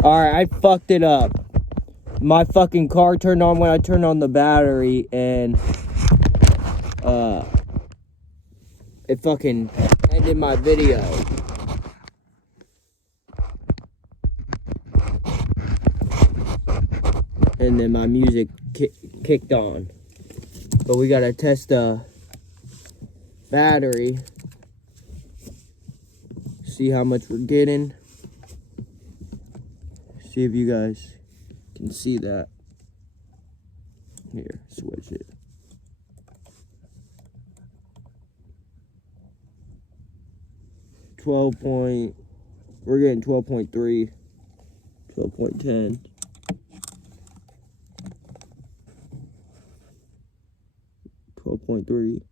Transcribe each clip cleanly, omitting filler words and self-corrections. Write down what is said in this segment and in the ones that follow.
Alright, I fucked it up. My fucking car turned on when I turned on the battery, and it fucking ended my video. And then my music kicked on. But we gotta test the battery. See how much we're getting. See if you guys can see that. Here, switch it. We're getting 12.3, 12.10. 12.3.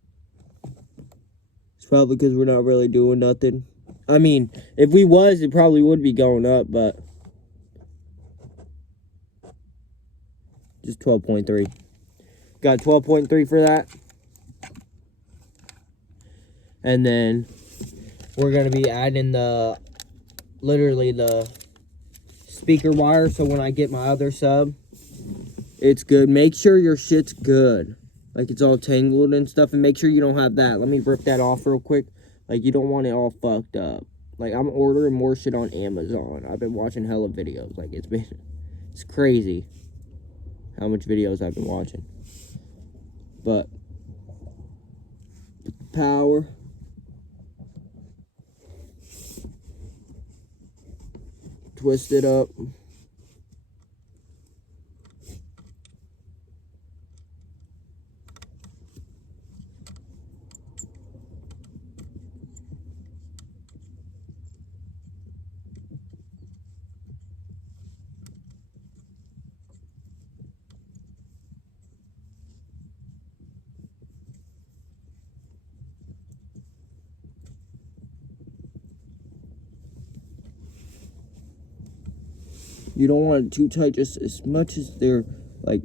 It's probably because we're not really doing nothing. I mean, if we was, it probably would be going up, but just 12.3. Got 12.3 for that. And then we're going to be adding literally the speaker wire, so when I get my other sub, it's good. Make sure your shit's good. Like, it's all tangled and stuff, and make sure you don't have that. Let me rip that off real quick. Like, you don't want it all fucked up. Like, I'm ordering more shit on Amazon. I've been watching hella videos. Like, it's crazy how much videos I've been watching. But power. Twist it up. You don't want it too tight, just as much as they're, like,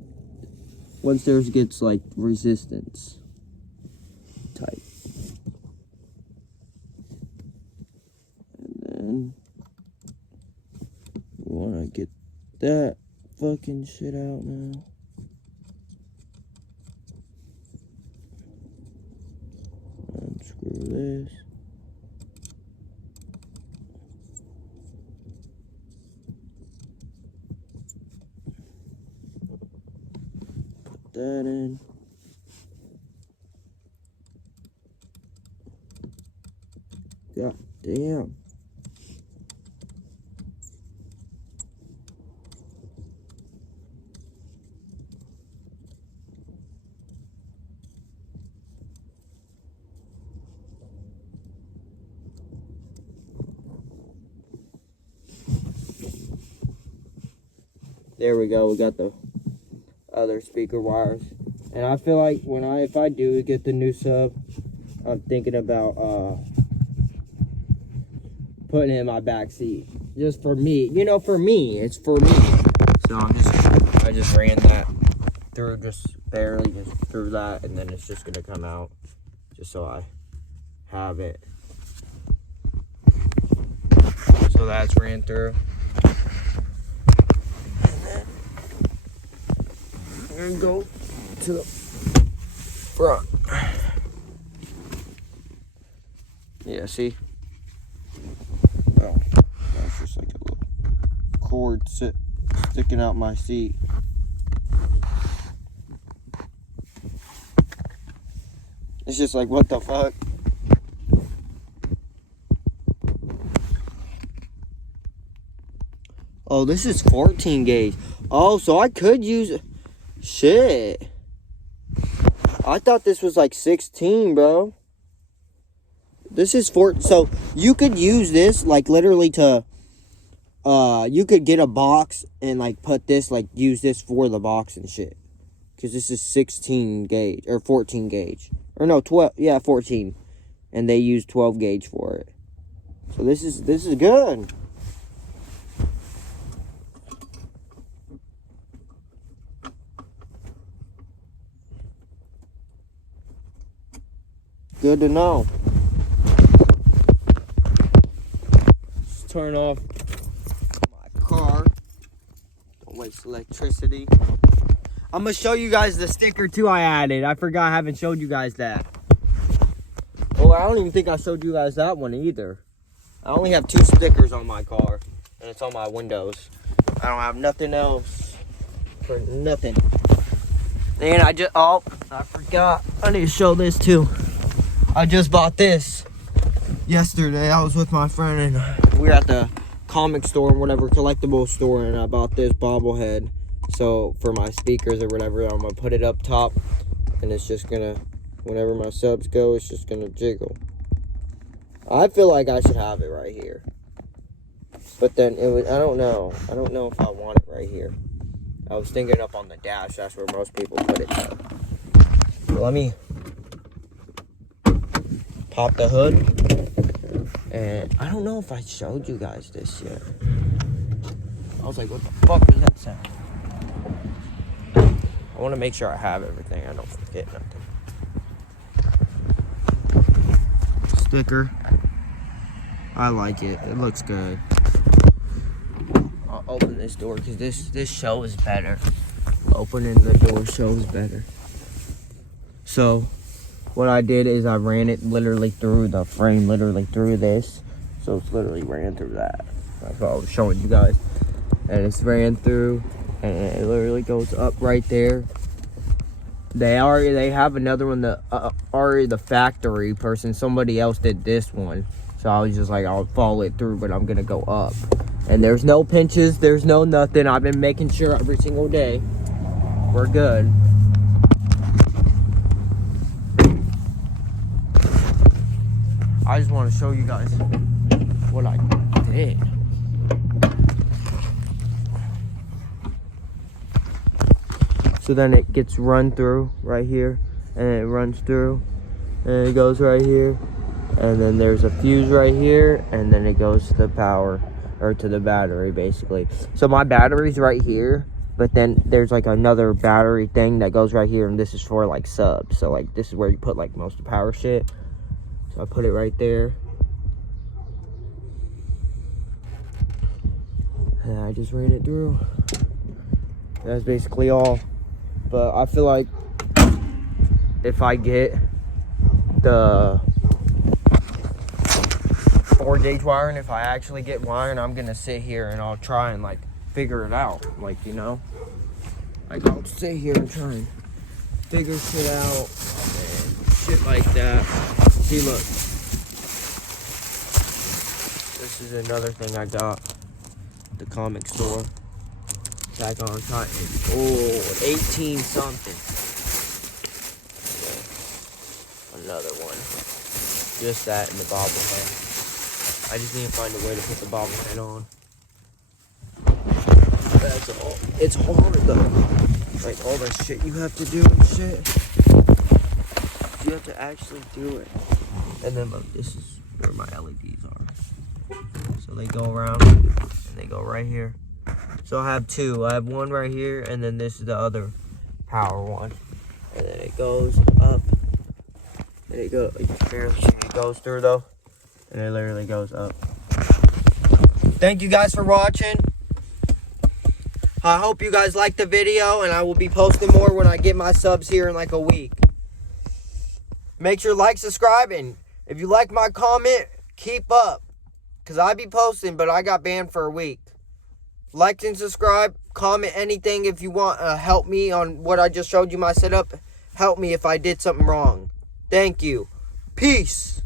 once theirs gets, like, resistance tight. And then, we want to get that fucking shit out now. Unscrew this. That in. God damn. There we go. We got the other speaker wires, and I feel like if I do get the new sub, I'm thinking about putting it in my back seat, just for me. You know, for me, it's for me. So I just ran that through, just barely, just through that, and then it's just gonna come out, just so I have it. So that's ran through. And go to the front. Yeah, see? Oh, that's just like a little cord sticking out my seat. It's just like, what the fuck? Oh, this is 14 gauge. Oh, so I could use... Shit. I thought this was like 16, bro. This is 4. So you could use this like literally to you could get a box and like put this, like use this for the box and shit. Cuz this is 16 gauge or 14 gauge. Or no, 12. Yeah, 14. And they use 12 gauge for it. So this is good. Good to know. Let's turn off my car. Don't waste electricity. I'm gonna show you guys the sticker too I added. I forgot I haven't showed you guys that. Oh, I don't even think I showed you guys that one either. I only have 2 stickers on my car, and it's on my windows. I don't have nothing else for nothing. And I forgot. I need to show this too. I just bought this yesterday. I was with my friend and we were at the comic store and whatever, collectible store, and I bought this bobblehead. So for my speakers or whatever, I'm gonna put it up top, and it's just gonna, whenever my subs go, it's just gonna jiggle. I feel like I should have it right here, but then I don't know if I want it right here. I was thinking up on the dash. That's where most people put it. So let me pop the hood, and I don't know if I showed you guys this yet. I was like, what the fuck does that sound? I want to make sure I have everything. I don't forget nothing. Sticker. I like it. It looks good. I'll open this door because this shows better. Opening the door shows better. So what I did is I ran it literally through the frame, literally through this. So it's literally ran through that. That's what I was showing you guys. And it's ran through, and it literally goes up right there. They have another one that already the factory person, somebody else did this one. So I was just like, I'll follow it through, but I'm gonna go up. And there's no pinches, there's no nothing. I've been making sure every single day we're good. I just want to show you guys what I did. So then it gets run through right here, and it runs through, and it goes right here, and then there's a fuse right here, and then it goes to the power, or to the battery basically. So my battery's right here, but then there's like another battery thing that goes right here, and this is for like subs. So like this is where you put like most of the power shit. So I put it right there. And I just ran it through. That's basically all. But I feel like if I get the 4-gauge wiring, if I actually get wiring, I'm gonna sit here and I'll try and like figure it out. Like, you know, like I'll sit here and try and figure shit out and shit like that. See, look, this is another thing I got at the comic store. Attack on Titan. Oh, 18 something. Okay. Another one. Just that in the bobblehead. I just need to find a way to put the bobblehead on. That's all. It's hard though. Like all the shit you have to do and shit. You have to actually do it. And then look, this is where my LEDs are. So they go around and they go right here. So I have 2. I have one right here, and then this is the other power one. And then it goes up. And it goes, you can barely see it goes through though. And it literally goes up. Thank you guys for watching. I hope you guys liked the video, and I will be posting more when I get my subs here in like a week. Make sure to like, subscribe, and if you like my comment, keep up. Because I be posting, but I got banned for a week. Like and subscribe. Comment anything if you want to help me on what I just showed you my setup. Help me if I did something wrong. Thank you. Peace.